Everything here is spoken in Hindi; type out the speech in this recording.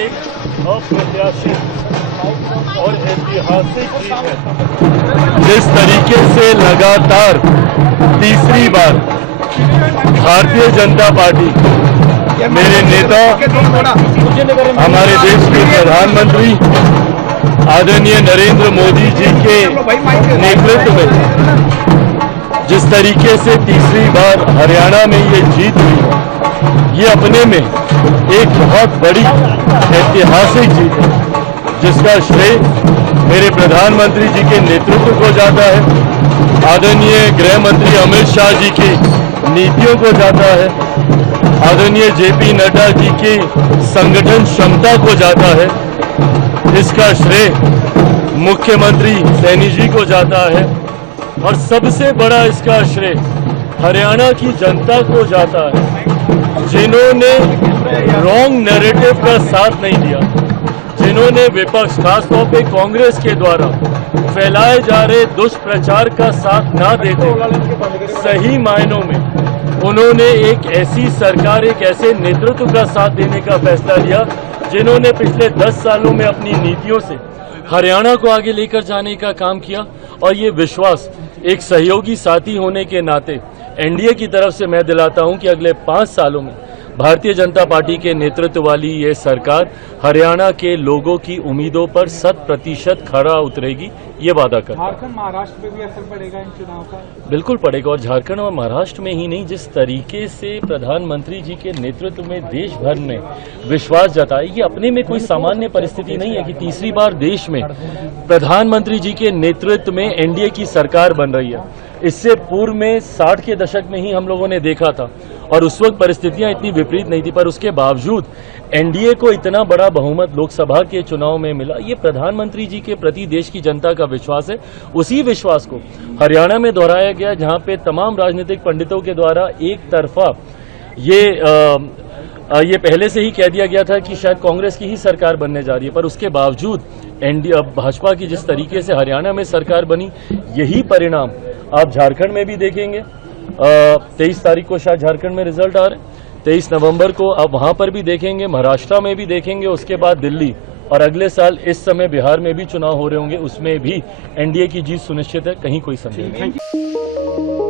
एक अप्रत्याशित और ऐतिहासिक जीत है। जिस तरीके से लगातार तीसरी बार भारतीय जनता पार्टी, मेरे नेता, हमारे देश के प्रधानमंत्री आदरणीय नरेंद्र मोदी जी के नेतृत्व में जिस तरीके से तीसरी बार हरियाणा में ये जीत हुई, ये अपने में एक बहुत बड़ी ऐतिहासिक जीत है, जिसका श्रेय मेरे प्रधानमंत्री जी के नेतृत्व को जाता है, आदरणीय गृह मंत्री अमित शाह जी की नीतियों को जाता है, आदरणीय जेपी नड्डा जी की संगठन क्षमता को जाता है। इसका श्रेय मुख्यमंत्री सैनी जी को जाता है और सबसे बड़ा इसका श्रेय हरियाणा की जनता को जाता है, जिन्होंने रॉन्ग नैरेटिव का साथ नहीं दिया, जिन्होंने विपक्ष खासतौर पे कांग्रेस के द्वारा फैलाए जा रहे दुष्प्रचार का साथ ना देते सही मायनों में उन्होंने एक ऐसी सरकार, एक ऐसे नेतृत्व का साथ देने का फैसला लिया, जिन्होंने पिछले 10 सालों में अपनी नीतियों से हरियाणा को आगे लेकर जाने का काम किया। और ये विश्वास एक सहयोगी साथी होने के नाते एनडीए की तरफ से मैं दिलाता हूं कि अगले 5 सालों में भारतीय जनता पार्टी के नेतृत्व वाली ये सरकार हरियाणा के लोगों की उम्मीदों पर 100% खरा उतरेगी, ये वादा करता है। झारखंड महाराष्ट्र में भी असर पड़ेगा इन चुनाव का? बिल्कुल पड़ेगा, और झारखंड और महाराष्ट्र में ही नहीं, जिस तरीके से प्रधानमंत्री जी के नेतृत्व में देश भर ने विश्वास जताया, ये अपने में कोई सामान्य परिस्थिति नहीं है कि तीसरी बार देश में प्रधानमंत्री जी के नेतृत्व में एनडीए की सरकार बन रही है। इससे पूर्व में 60 के दशक में ही हम लोगों ने देखा था और उस वक्त परिस्थितियां इतनी विपरीत नहीं थी, पर उसके बावजूद एनडीए को इतना बड़ा बहुमत लोकसभा के चुनाव में मिला। ये प्रधानमंत्री जी के प्रति देश की जनता का विश्वास है। उसी विश्वास को हरियाणा में दोहराया गया, जहां पे तमाम राजनीतिक पंडितों के द्वारा एक तरफा ये पहले से ही कह दिया गया था कि शायद कांग्रेस की ही सरकार बनने जा रही है, पर उसके बावजूद एनडीए भाजपा की जिस तरीके से हरियाणा में सरकार बनी, यही परिणाम आप झारखंड में भी देखेंगे। 23 तारीख को शायद झारखंड में रिजल्ट आ रहे हैं, 23 नवंबर को आप वहां पर भी देखेंगे, महाराष्ट्र में भी देखेंगे, उसके बाद दिल्ली, और अगले साल इस समय बिहार में भी चुनाव हो रहे होंगे, उसमें भी एनडीए की जीत सुनिश्चित है, कहीं कोई संदेह नहीं।